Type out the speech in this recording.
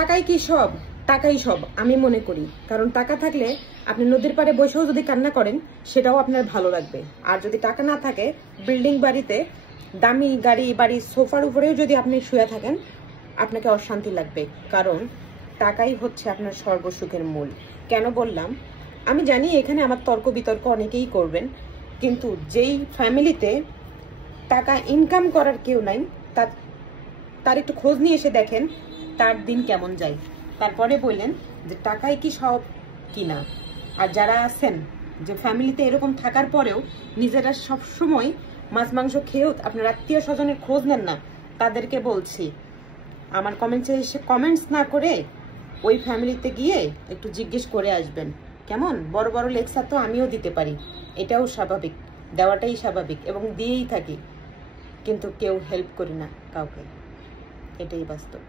টাকাই কি সব? টাকাই সব আমি মনে করি। কারণ টাকা থাকলে আপনি নদীর পাড়ে বসেও যদি কান্না করেন সেটাও আপনার ভালো লাগবে। আর যদি টাকা না থাকে, বিল্ডিং বাড়িতে দামি বাড়ির সোফার উপরেও যদি আপনি শুয়ে থাকেন, আপনাকে অশান্তি লাগবে। কারণ টাকাই হচ্ছে আপনার সর্বসুখের মূল। কেন বললাম? আমি জানি এখানে আমার তর্ক বিতর্ক অনেকেই করবেন, কিন্তু যেই ফ্যামিলিতে টাকা ইনকাম করার কেউ নাই, তার একটু খোঁজ নিয়ে এসে দেখেন তার দিন কেমন যায়। তারপরে বললেন যে টাকাই কি সব কিনা। আর যারা আছেন যে ফ্যামিলিতে এরকম থাকার পরেও নিজেরা সবসময় মাছ মাংস খেয়েও আপনার আত্মীয় স্বজনের খোঁজ নেন না, তাদেরকে বলছি আমার কমেন্টসে এসে কমেন্টস না করে ওই ফ্যামিলিতে গিয়ে একটু জিজ্ঞেস করে আসবেন। কেমন? বড় বড় লেকচার তো আমিও দিতে পারি, এটাও স্বাভাবিক, দেওয়াটাই স্বাভাবিক, এবং দিয়েই থাকি, কিন্তু কেউ হেল্প করি না কাউকে, এটাই বাস্তব।